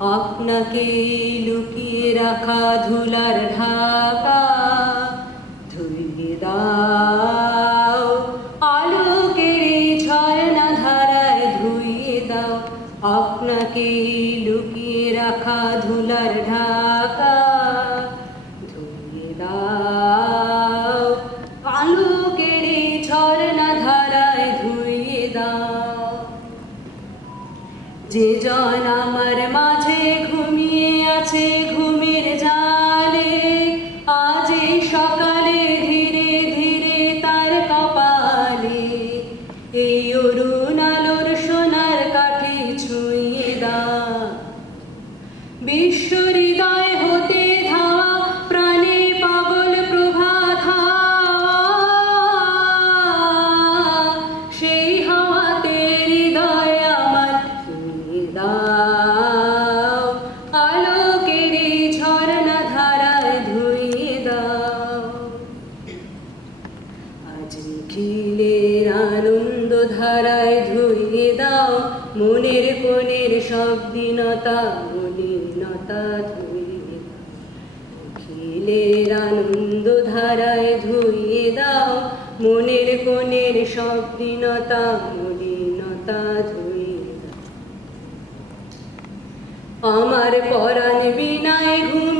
আপনাকে লুকিয়ে রাখা ধুলার ঢাকা ধুইয়ে দাও, আলোকের এই ঝর্ণা ধারায় ধুইয়ে দাও। আপনাকে লুকিয়ে রাখা ধুলার ঢাকা ধুইয়ে দাও, আলোকের এই ঝর্ণা ধারায় ধুইয়ে দাও। যে জন আমার মাঝে ঘুমিয়ে আছে ঘুমের জালে, আজ এই সকালে ধীরে ধীরে তার কপালে এই অরুণ আলোর সোনার কাঠি ছুঁয়ে দাও। বিশ্ব হৃদয় হতে ধাওয়া প্রাণে পাগল প্রভাত হাওয়া, সেই হাওয়াতে হৃদয় আমার ছুঁয়ে দাও, আলোকের এই ঝর্ণা ধারায় ধুইয়ে দাও। আজ নিখিলের আনন্দ ধারায় ধুইয়ে দাও, মনের কোণের সব দীনতা মলিনতা ধুইয়ে দাও। নিখিলের আনন্দ ধারায় ধুইয়ে দাও, মনের কোণের সব দীনতা মলিনতা ধুইয়ে দাও। আমার পরাণ বিনায় ঘুম